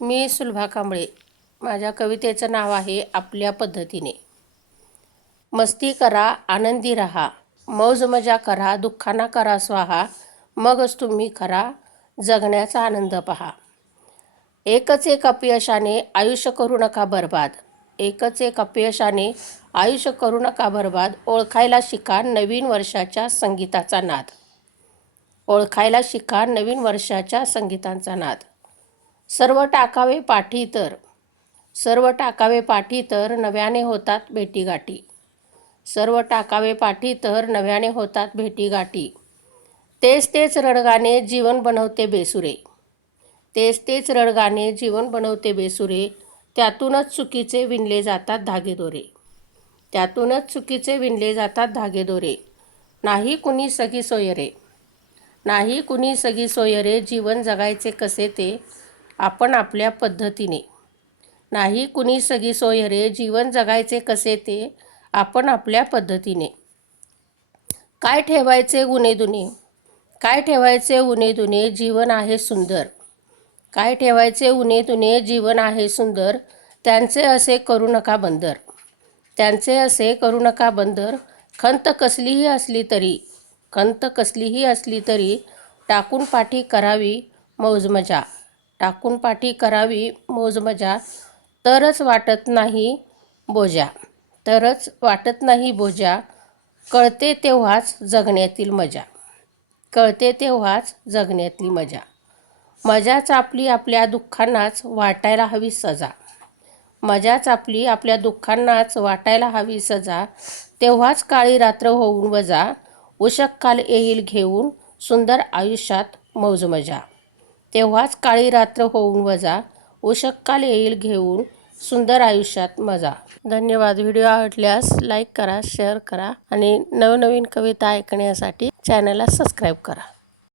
मी सुलभा कांबळे. माझ्या कवितेचं नाव आहे आपल्या पद्धतीने. मस्ती करा, आनंदी रहा, मौज मजा करा, दुःखांना करा स्वाहा, मगच तुम्ही खरा जगण्याचा आनंद पहा. एकच एक अपयशाने आयुष्य करू नका बरबाद. एकच एक अपयशाने आयुष्य करू नका बरबाद. ओळखायला शिका नवीन वर्षाच्या संगीताचा नाद. ओळखायला शिका नवीन वर्षाच्या संगीतांचा नाद. सर्व टाकावे पाठी तर नव्याने होतात भेटीगाठी. सर्व टाकावे पाठी तर नव्याने होतात भेटीगाठी. तेच रडगाणे जीवन बनवते बेसुरे. तेच रडगाणे जीवन बनवते बेसुरे. त्यातूनच चुकीचे विणले जातात धागेदोरे. त्यातूनच चुकीचे विणले जातात धागेदोरे. नाही कुणी सगी सोयरे. नाही कुणी सगी सोयरे. जीवन जगायचे कसे ते आपण आपल्या पद्धतीने. नाही कुणी सगी सोयरे. जीवन जगायचे कसे ते आपण आपल्या पद्धतीने. काय ठेवायचे उणे दुणे. काय ठेवायचे उणे दुणे. जीवन आहे सुंदर. काय ठेवायचे उणे दुणे. जीवन आहे सुंदर. त्यांचे असे करू नका बंदर. त्यांचे असे करू नका बंदर. खंत कसलीही असली तरी. खंत कसलीही असली तरी टाकून पाठी करावी मौज मजा. टाकून पाठी करावी मौज मजा. तरच वाटत नाही बोजा. तरच वाटत नाही बोजा. कळते तेव्हाच जगण्यातील मजा. कळते तेव्हाच जगण्यातली मजा. मजाच आपली आपल्या दुःखांनाच वाटायला हवी सजा. मजाच आपली आपल्या दुःखांनाच वाटायला हवी सजा. तेव्हाच काळी रात्र होऊन वजा. उषक काल येईल घेऊन सुंदर आयुष्यात मौज मजा. तेव्हाच काळी रात्र होऊन वजा. उषक काल येईल घेऊन सुंदर आयुष्यात मजा. धन्यवाद. व्हिडिओ आवडल्यास लाईक करा, शेअर करा आणि नवनवीन कविता ऐकण्यासाठी चॅनलला सबस्क्राईब करा.